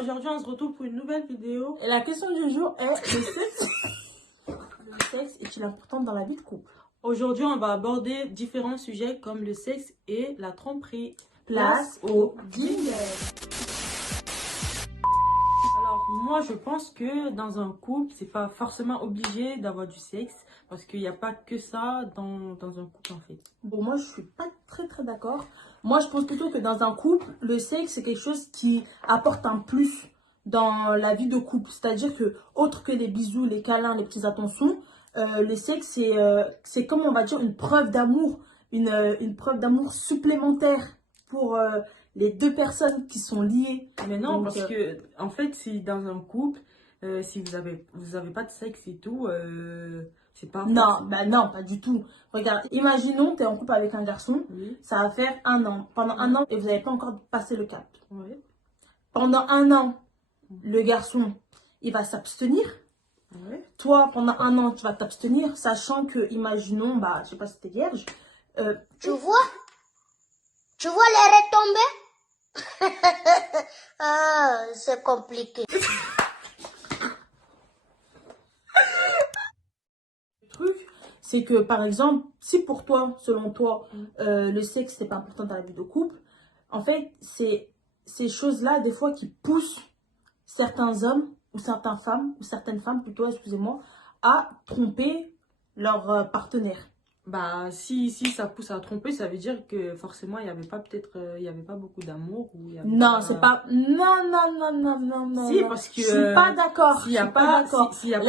aujourd'hui on se retrouve pour une nouvelle vidéo. Et la question du jour est le sexe est-il important dans la vie de couple? Aujourd'hui on va aborder différents sujets comme le sexe et la tromperie. Place au jingle. Alors moi je pense que dans un couple c'est pas forcément obligé d'avoir du sexe parce qu'il n'y a pas que ça dans un couple en fait. Bon, moi je suis pas très d'accord. Moi je pense plutôt que dans un couple, le sexe c'est quelque chose qui apporte un plus dans la vie de couple. C'est-à-dire que, autre que les bisous, les câlins, les petites attentions, le sexe c'est comme on va dire une preuve d'amour, une preuve d'amour supplémentaire pour les deux personnes qui sont liées. Mais non, Donc, parce que en fait si dans un couple, si vous avez pas de sexe et tout, c'est pas non, forcément... bah non, pas du tout. Regarde, imaginons tu es en couple avec un garçon, Oui. ça va faire 1 an. Pendant 1 an, et vous n'avez pas encore passé le cap. Oui. Pendant 1 an, le garçon, il va s'abstenir. Oui. Toi, pendant 1 an, tu vas t'abstenir, sachant que, imaginons, bah, je sais pas si t'es vierge. Tu vois les retombées? Ah, c'est compliqué. Le truc, c'est que, par exemple, si pour toi, selon toi, le sexe, c'est pas important dans la vie de couple, en fait, c'est ces choses-là, des fois, qui poussent certains hommes, ou certaines femmes plutôt, excusez-moi, à tromper leur partenaire. Bah si ça pousse à tromper, ça veut dire que forcément il y avait pas il y avait pas beaucoup d'amour ou il y avait Non, pas... c'est pas... Non. Si, non. parce que Je suis pas d'accord. s'il y a pas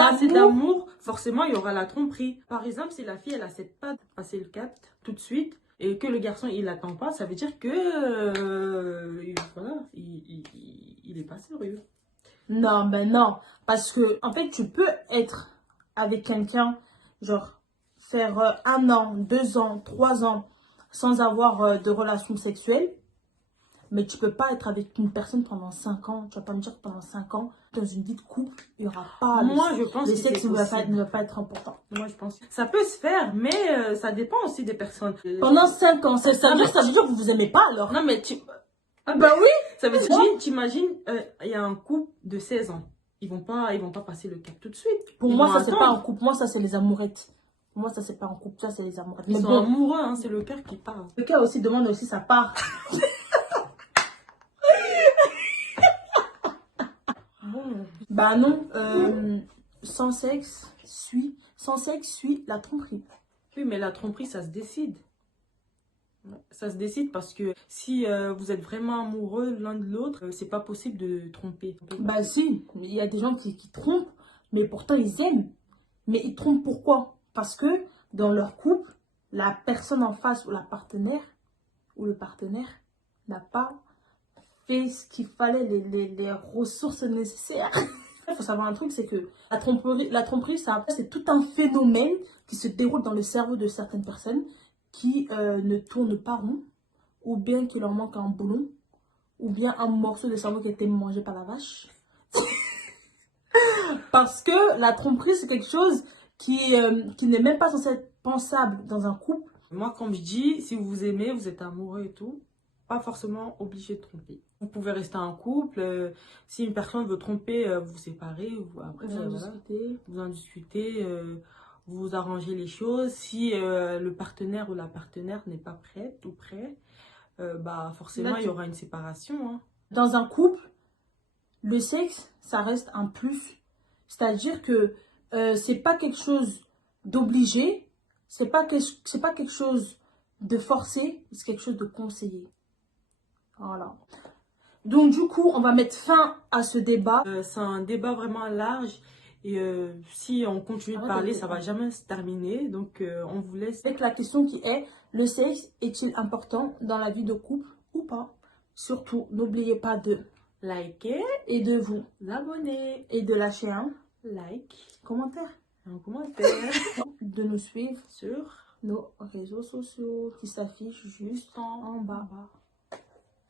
assez d'amour, forcément il y aura la tromperie. Par exemple, si la fille elle accepte pas de passer le cap tout de suite et que le garçon il attend pas, ça veut dire que voilà, il est pas sérieux. Non, ben non. Parce que, en fait, tu peux être avec quelqu'un, genre, faire 1 an, 2 ans, 3 ans sans avoir de relations sexuelles. Mais tu peux pas être avec une personne pendant 5 ans. Tu vas pas me dire que pendant 5 ans, dans une vie de couple, il y aura pas Moi, je pense le que sexe c'est possible. ne va pas être important. Moi, je pense que ça peut se faire, mais ça dépend aussi des personnes. Pendant 5 ans, ça veut dire que vous vous aimez pas alors? Non, mais Bah oui. ça veut dire, t'imagines, il y a un couple de 16 ans. Ils vont pas passer le cap tout de suite. Pour moi, ça, c'est pas un couple. Moi, ça, c'est les amourettes. Pour moi, ça, c'est pas un couple. Ça, c'est les amourettes. Ils sont amoureux, hein, c'est le cœur qui parle. Le cœur aussi demande aussi sa part. Bah non, sans sexe suit la tromperie. Oui, mais la tromperie, ça se décide. Ça se décide parce que si vous êtes vraiment amoureux l'un de l'autre, c'est pas possible de tromper. Bah si, il y a des gens qui trompent, mais pourtant ils aiment. Mais ils trompent pourquoi? Parce que dans leur couple, la personne en face ou la partenaire ou le partenaire n'a pas fait ce qu'il fallait, les ressources nécessaires. Il faut savoir un truc, c'est que la tromperie, c'est tout un phénomène qui se déroule dans le cerveau de certaines personnes qui ne tournent pas rond, ou bien qu'il leur manque un boulon, ou bien un morceau de cerveau qui a été mangé par la vache. Parce que la tromperie, c'est quelque chose qui n'est même pas censé être pensable dans un couple. Moi, comme je dis, si vous vous aimez, vous êtes amoureux et tout, pas forcément obligé de tromper. Vous pouvez rester en couple. Si une personne veut tromper, vous vous séparez. Après, vous en discutez. Vous arrangez les choses. Si le partenaire ou la partenaire n'est pas prête ou prêt, bah forcément, il y aura une séparation. Hein. Dans un couple, le sexe, ça reste un plus. C'est-à-dire que c'est pas quelque chose d'obligé. C'est pas quelque chose de forcé. C'est quelque chose de conseillé. Voilà. Donc du coup, on va mettre fin à ce débat. C'est un débat vraiment large et si on continue de parler, ça va jamais se terminer. Donc on vous laisse avec la question qui est: le sexe est-il important dans la vie de couple ou pas? Surtout, n'oubliez pas de liker et de vous abonner et de lâcher un commentaire, de nous suivre sur nos réseaux sociaux qui s'affichent juste en bas.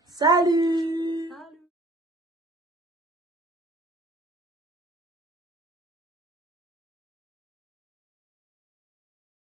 Salut!